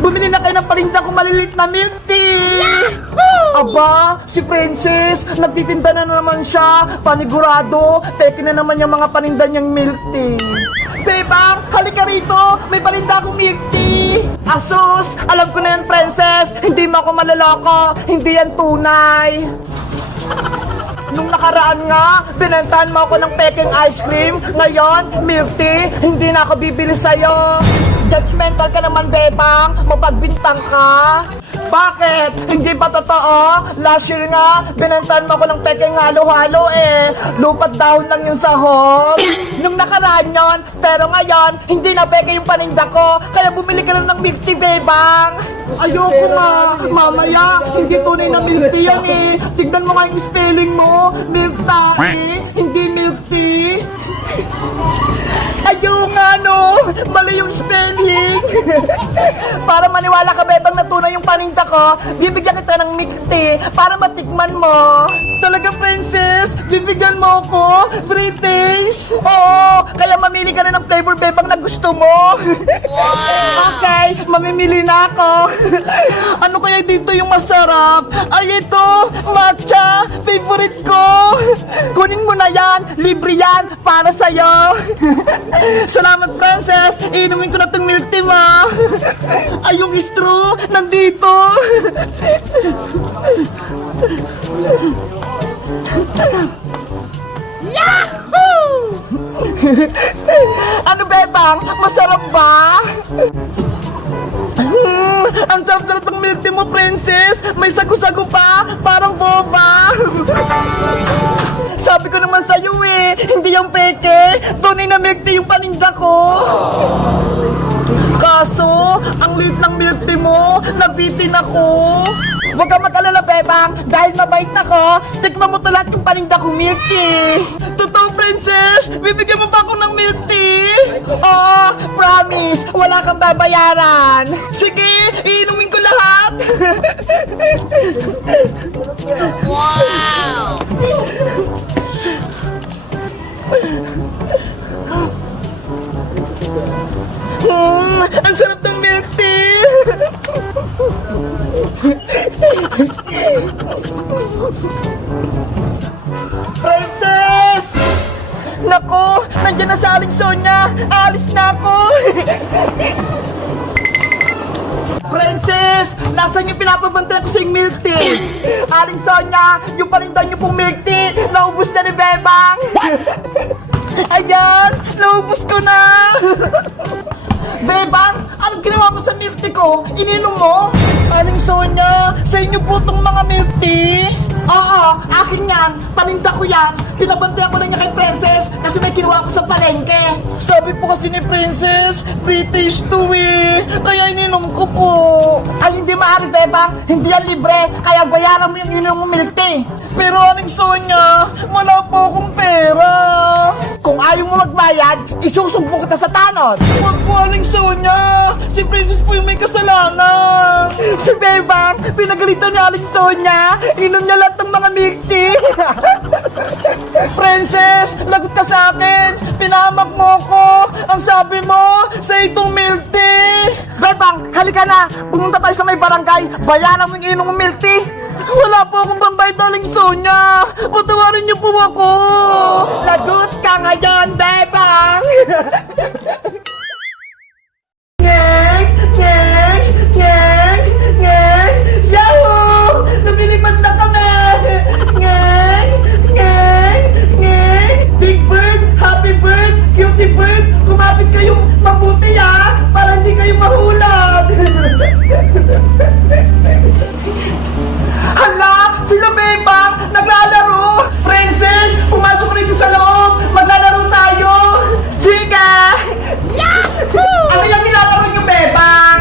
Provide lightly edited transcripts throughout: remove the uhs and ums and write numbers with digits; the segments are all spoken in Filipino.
Bumili na kayo ng paninda kong malilit na milk tea! Aba, si Princess, nagtitinda na naman siya. Panigurado, peke na naman yung mga paninda niyang milk tea. Bebang, halika rito! May paninda akong milk tea! Asus, alam ko na yan, Princess! Hindi mo ako maloloko! Hindi yan tunay! Nung nakaraan nga, binentahan mo ako ng peking ice cream. Ngayon, milk tea, hindi na ako bibili sa'yo. Judgmental ka naman, Bebang. Mapagbintang ka. Bakit? Hindi ba totoo? Last year nga, binentahan mo ako ng peking halo-halo eh. Lupat dahon lang yung sahog. Nung nakaraan yon, pero ngayon, hindi na peke yung paninda ko. Kaya bumili ka na ng milk tea, Bebang. Ayoko nga. Mamaya, hindi tunay na milk tea yan eh. Tignan mo nga yung spelling mo. Milk tea, hindi milk tea. Ayun nga no, mali yung spelling. Para maniwala ka, Bebang, na tunay yung paninda ko, bibigyan kita ng milk tea para matikman mo. Talaga, Princess? Bibigyan mo ako? Free taste? Oo, kaya mamili ka na ng flavor, Bebang, na gusto mo. Okay, mamimili na ako. Ano kaya dito yung masarap? Ay, ito, matcha, favorite ko. Kunin mo na yan, libre yan, para sa'yo. Salamat, Princess. Inumin ko na tong milk tea, ma. Ay, yung straw, nandito. Yahoo! Ano, Bebang? Masarap ba? Ang sarap-sarap ng milk tea mo, Princess. May sago-sago pa. Parang boba. Sabi ko naman sa'yo eh, hindi yung peke. Tunay na milk tea yung paninda ko. Kaso, ang liit ng milk tea mo, nabitin ako. Huwag kang mag-alala, Bebang. Dahil mabait ako, tikman mo to lahat yung paninda kong milk tea. Totoo, Princess? Bibigyan mo ba ako ng milk tea? Oo, promise. Wala kang babayaran. Sige, iinumin ko lahat. Wow! Ang sarap ng milk tea. Princess! Nako, nandiyan na sa Aling Sonia. Alis na ako. Princess, nasan yung pinapabantayan ko sa yung milk tea? Aling Sonia, yung paninda niyo pong milk tea, naubos na ni Bebang. Ayan, naubos ko na. Bebang, anong ginawa mo sa milk tea ko? Ininom mo? Aling Sonia, sa inyo po tong mga milk tea? Oo, akin yan. Paninda ko yan. Pinabantayan ko na niya kay Princess kasi may kinuha ko sa palengke. Sabi po kasi ni Princess, free taste to eh. Kaya ininom ko po. Ay, hindi maaari, Bebang. Hindi yan libre. Kaya bayaran mo yung ininom mo milk tea. Pero Aling Sonia, wala po akong pera. Kung ayaw mo magbayad, isusumpo kita sa tanod. Huwag po, Aling Sonia. Si Princess po yung may kasalanan. Si Bebang, pinagalitan ni Aling Sonia. Inom niya lahat ng mga milk tea. Princess, lagot ka sa akin. Pinahamak mo ko. Ang sabi mo, sa itong milk tea. Bebang, halika na. Pumunta tayo sa may barangay. Bayaran mo yung inom ng milk tea. Wala po akong pambayad, Aling Sonia. Patawarin niyo po ako. Lagot ka ngayon, Bebang. Ngek, ngek, ngek, ngek. Yahoo! Lumilipad na kami. Ngek, ngek, ngek. Big bird, happy bird, cutie bird. Kumapit kayong mabuti ha, para hindi kayo mahulog. Hala! Sila Bebang! Naglalaro! Princess! Pumasok rito sa loob! Maglalaro tayo! Sige! Yahoo! Ano yung nilalaro niyo, Bebang?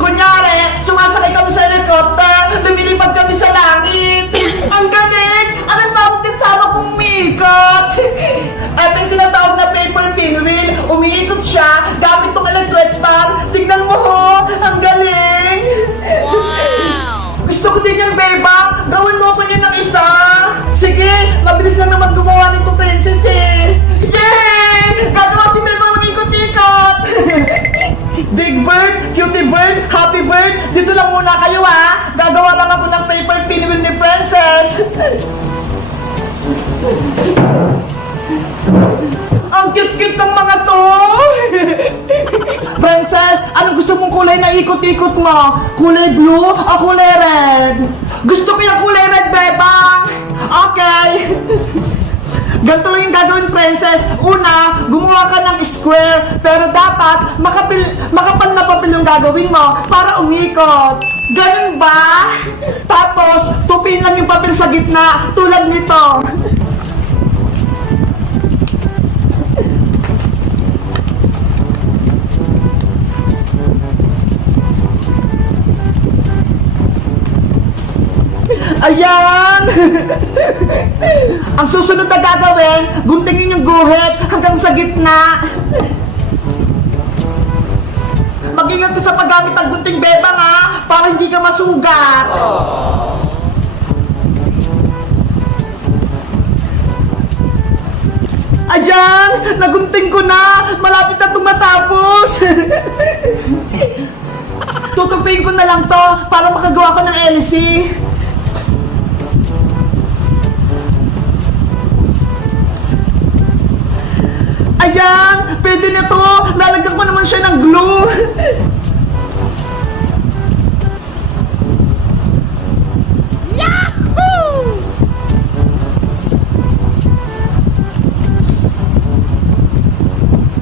Kunyari, sumasakay kami sa helicopter, lumilipad kami sa langit! Ang galing! Anong tawag din sa kong umiikot? At yung tinatawag na paper pinwheel, umiikot siya gamit tong electronic Big Bird, Cutie Bird, Happy Bird, dito lang muna kayo ha. Gagawa lang ako ng paper pinwheel ni Princess. Ang cute-cute ng mga to. Princess, ano gusto mong kulay na ikot-ikot mo? Kulay blue o kulay red? Gusto ko yung kulay red, bebang. Okay. Ganito lang yung gagawin, Princess. Una, gumawa ka ng square, pero dapat makapal na papel yung gagawin mo para umikot. Ganun ba? Tapos, tupin lang yung papel sa gitna, tulad nito. Ayan! Ang susunod na gagawin, guntingin yung guhit hanggang sa gitna. Mag-ingat ka sa paggamit ng gunting, bebang ha, para hindi ka masugat. Ayan! Nagunting ko na! Malapit na tumatapos! Tutupin ko na lang to para makagawa ko ng LC. Ayan! Pwede na to! Lalagyan ko naman siya ng glue! Yahoo!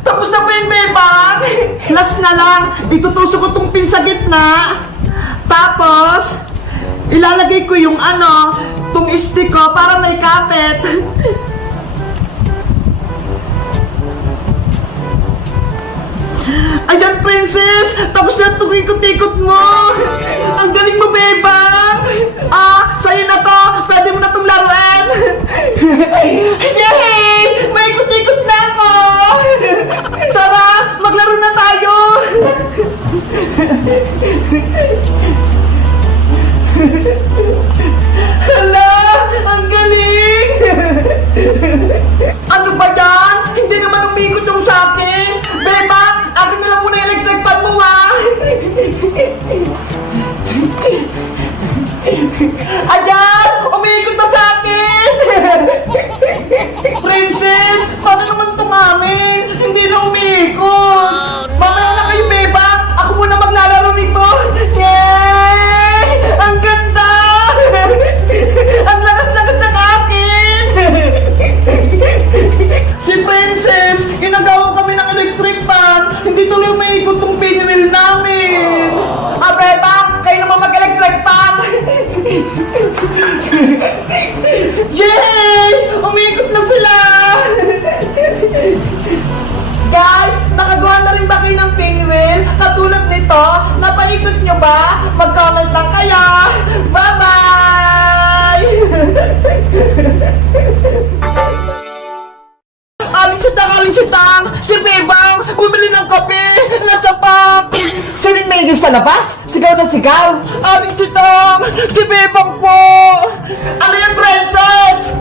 Tapos na po yung bebang! Last na lang! Itutusok ko tong pin sa gitna. Tapos, ilalagay ko yung tong stick ko para may kapit. Ayan, Princess! Tapos na itong ikot-ikot mo! Ang galing mo, bebang! Sa'yo na to! Pwede mo na itong laruan! Yay! May ikot-ikot na ako! Tara! Maglaro na tayo! Hala! Ang galing! Ano ba yan? Hindi naman umikot yung sa akin! Bebang! Akin na lang muna yung electric fan mo, ha? Ayan! Umiikot na sa akin! Princess! Paano naman itong amin? Hindi na umiikot! Mamaya na kayo, bebang! Ako muna maglalaro nito! Yay! Ang ganda! Ang lakas-lakas ng akin! Si Princess! Inagawa kami ng electric fan! Hindi tuloy umiikot tong pinwheel namin! Bebang! Kayo naman mag-electric fan! Yay! Umiikot na sila! Guys, nakagawa na rin ba kayo ng pinwheel? Katulad nito, napaikot nyo ba? Mag-comment lang kaya! Bye-bye! Aling sitang! Si Bebang! Bumili ng kape! Nasa pak! Sining maigil sa labas? Sigaw na sigaw! Aling sitang! Si Bebang po! Ano yan, Princess?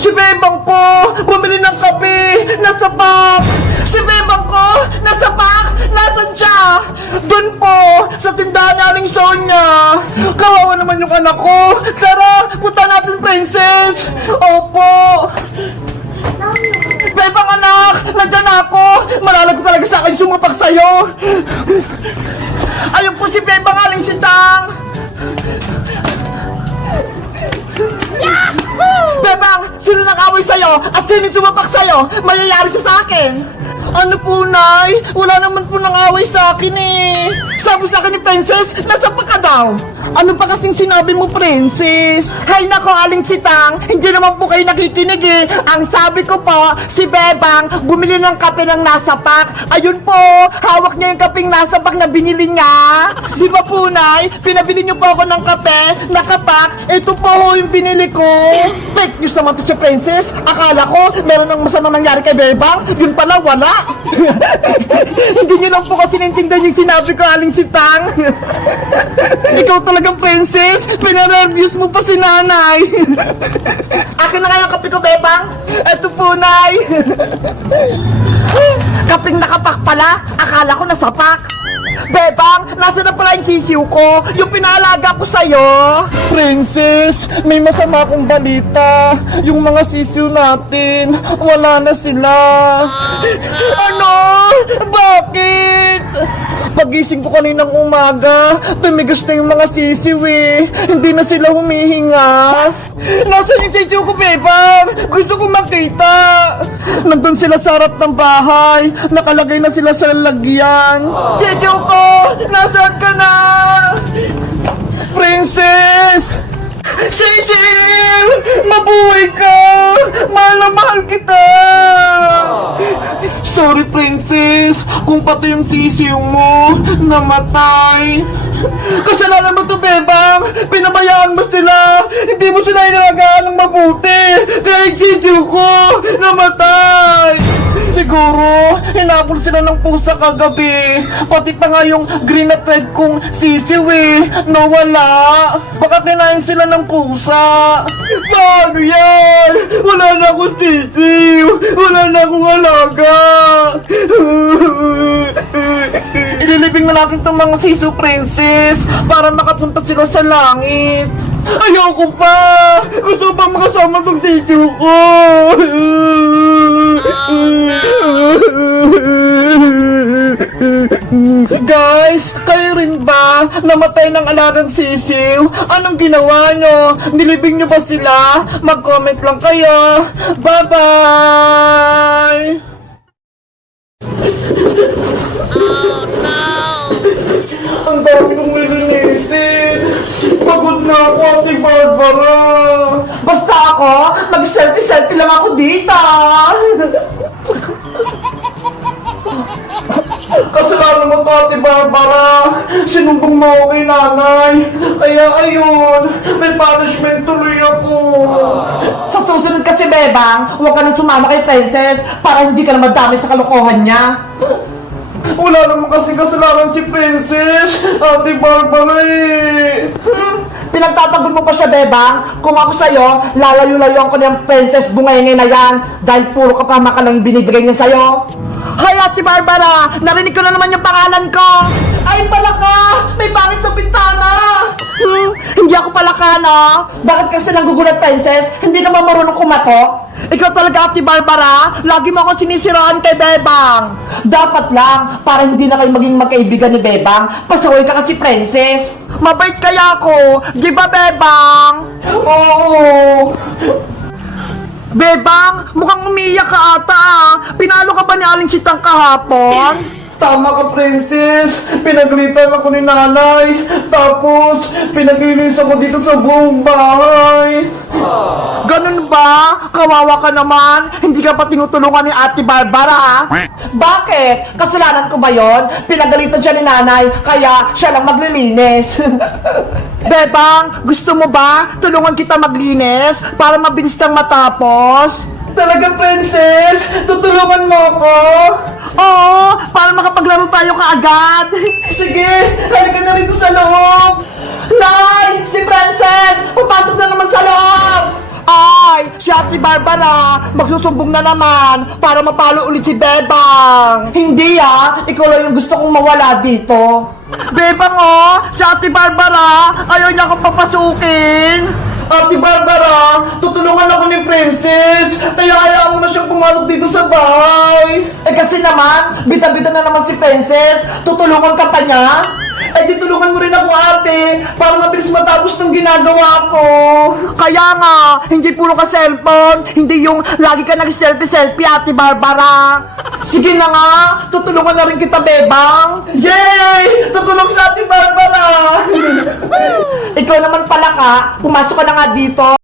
Si Bebang po! Bumili ng kape! Nasa pak! Si Bebang ko! Nasa pak! Nasaan siya? Doon po! Sa tindahan ni Aling Sonia! Kawawa naman yung anak ko! Tara! Punta natin, Princess! Opo! Bebang anak! Nandyan ako! Malalago talaga sa akin sumapak sa'yo! Ayun po si Bebang Aling Sitang! Yahoo! Bebang! Sino nag-away sa'yo? At sino sumapak sa'yo? Mayayari siya sa akin! Ano po, Nay? Wala naman po nang away sa akin eh! Sabi sa akin ni Princess, nasa pa ka daw? Ano pa kasing sinabi mo, Princess? Hay nako, Aling Sitang, hindi naman po kayo nakikinig eh. Ang sabi ko po, si Bebang bumili ng kape ng nasa pack. Ayun po, hawak niya yung kapeng nasa pack na binili niya. Di ba po, Nay? Pinabili niyo po ako ng kape, nakapak. Ito po ho yung binili ko. Fake news naman to si Princess. Akala ko, meron ng masamang nangyari kay Bebang. Yun pala, wala. Hindi niyo lang po kasi naintindihan yung sinabi ko, Aling Sitang. Ikaw talagang Princess, pinareviews mo pa si Nanay. Akin na nga yung kape ko, Bebang. Eto po, Nay. Kaping nakapak pala, akala ko nasapak. Bebang, nasa na pala yung sisiw ko? Yung pinaalaga ko sa'yo? Princess, may masama akong balita. Yung mga sisiw natin, wala na sila. Ano? Bakit? Pagising ko kaninang umaga, tumigas na yung mga sisiw eh. Hindi na sila humihinga. Nasaan yung sisiw ko, Bebang? Gusto ko makita. Nandun sila sa harap ng bahay. Nakalagay na sila sa lalagyan. Sisiw ko! Nasaan ka na? Princess! Sisiw! Mabuhay ka! Mahal na mahal kita! Sorry, Princess, kung pati yung sisiw mo namatay. Kasalanan mo to, Bebang. Pinabayaan mo sila. Hindi mo sila inalagaan ng mabuti. Kaya yung sisiw ko namatay. Siguro, hinabol sila ng pusa kagabi. Pati pa nga yung green at red kong sisiw eh, nawala. Baka kinain sila ng pusa. Paano yan? Wala na akong sisiw. Wala na akong alaga. Ililibing na natin itong mga sisiw, Princess, para makapunta sila sa langit. Ayoko pa! Gusto pa makasama itong sisiw ko! Guys, kayo rin ba namatay ng alagang sisiw? Anong ginawa nyo? Nilibing nyo ba sila? Mag-comment lang kayo. Bye-bye! Ang dami kong nilinisin. Pagod na ako, Ate Barbara. Basta ako, mag-selfie-selfie lang ako dito. Kasalanan mo to, Ate Barbara. Sinumbong mo ako kay nanay. Kaya ayun, may punishment tuloy ako. Sa susunod kasi, Bebang, huwag ka nang sumama kay Princess para hindi ka na madami sa kalokohan niya. Wala naman kasi kasalanan si Princess, Ate Barbara eh. Pinagtatanggol mo pa siya, Bebang? Kung ako sa'yo, lalayo-layuan ko niyang Princess Bungenge na yan dahil puro kapama ka lang binibigay niya sa'yo. Hay, Ate Barbara! Narinig ko na naman yung pangalan ko! Ay, palaka! May pangit sa bintana! Hindi ako palaka, no? Bakit kasi lang gugulat, Princess? Hindi naman marunong kumatok? Ikaw talaga, Ate Barbara, lagi mo akong sinisiraan kay Bebang. Dapat lang, para hindi na kayo maging magkaibigan ni Bebang, pasaway ka kasi, Princess. Mabait kaya ako, di ba, Bebang? Oo. Bebang, mukhang umiiyak ka ata ah. Pinalo ka ba ni Aling Sitang kahapon? Tama ka, Princess. Pinaglitan ako ni nanay. Tapos, pinaglinis ako dito sa buong bahay. Ganun ba? Kawawa ka naman. Hindi ka pa tinutulungan ni Ate Barbara, ha? Bakit? Kasalanan ko ba yon? Pinagalitan siya ni nanay, kaya siya lang maglilinis. Bebang, gusto mo ba tulungan kita maglinis para mabilis kang matapos? Talaga, Princess? Tutulungan mo ako? Oo, para makapaglaro tayo kaagad. Sige, halika na rito sa loob. Nay, si Princess, papasok na naman sa loob. Ay, si Ate Barbara, magsusumbong na naman para mapalo ulit si Bebang. Hindi ah, ikaw lang yung gusto kong mawala dito. Bebang oh, si Ate Barbara, ayaw niya akong papasukin. Ate Barbara, tutulungan ako ni Princess, kaya ayaw mo na siyang pumasok dito sa bahay. Eh kasi naman, bita-bita na naman si Princess, tutulungan ka pa niya? Eh di tulungan mo rin ako, ate, para mabilis matapos ng ginagawa ko. Kaya nga, hindi puro ka cellphone, hindi yung lagi ka nag-selfie-selfie, Ate Barbara. Sige na nga, tutulungan na rin kita, Bebang. Yay! Tutulong sa Ate Barbara. Ikaw naman pala ka, pumasok ka na nga dito.